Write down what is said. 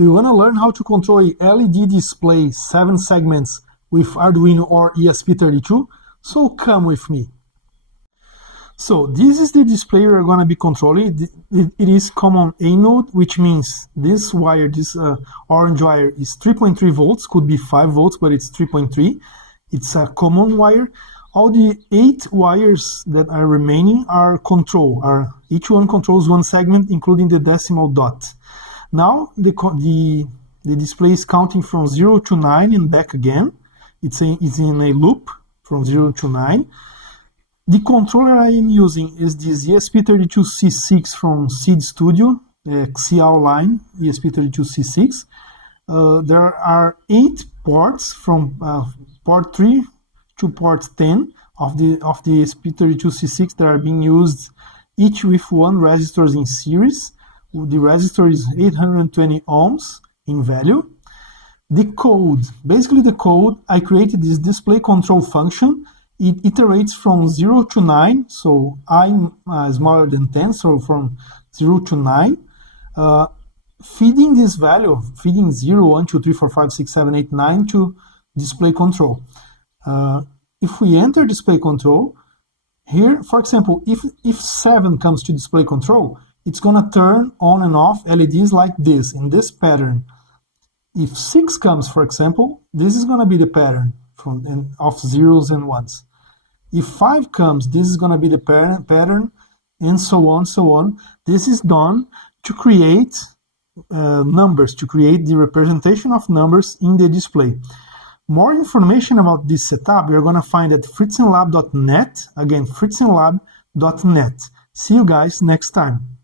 Do you want to learn how to control a LED display 7 segments with Arduino or ESP32? So come with me. So this is the display we're going to be controlling. It is common anode, which means this wire, this orange wire is 3.3 volts, could be 5 volts, but it's 3.3. It's a common wire. All the 8 wires that are remaining are control. Each one controls one segment, including the decimal dot. Now the display is counting from 0 to 9 and back again. It's in a loop from 0 to 9. The controller I am using is this ESP32C6 from Seed Studio, XCL line ESP32C6. There are 8 ports from port 3 to port 10 of the ESP32C6 that are being used, each with one resistor in series. The resistor is 820 ohms in value. The code, basically the code, I created this display control function. It iterates from 0 to 9, so I smaller than 10, so from 0 to 9. Feeding this value, feeding 0, 1, 2, 3, 4, 5, 6, 7, 8, 9 to display control. If we enter display control, here, for example, if 7 comes to display control, it's going to turn on and off LEDs like this, in this pattern. If 6 comes, for example, this is going to be the pattern of zeros and ones. If 5 comes, this is going to be the pattern, and so on, so on. This is done to create numbers, to create the representation of numbers in the display. More information about this setup you're going to find at fritzenlab.net. Again, fritzenlab.net. See you guys next time.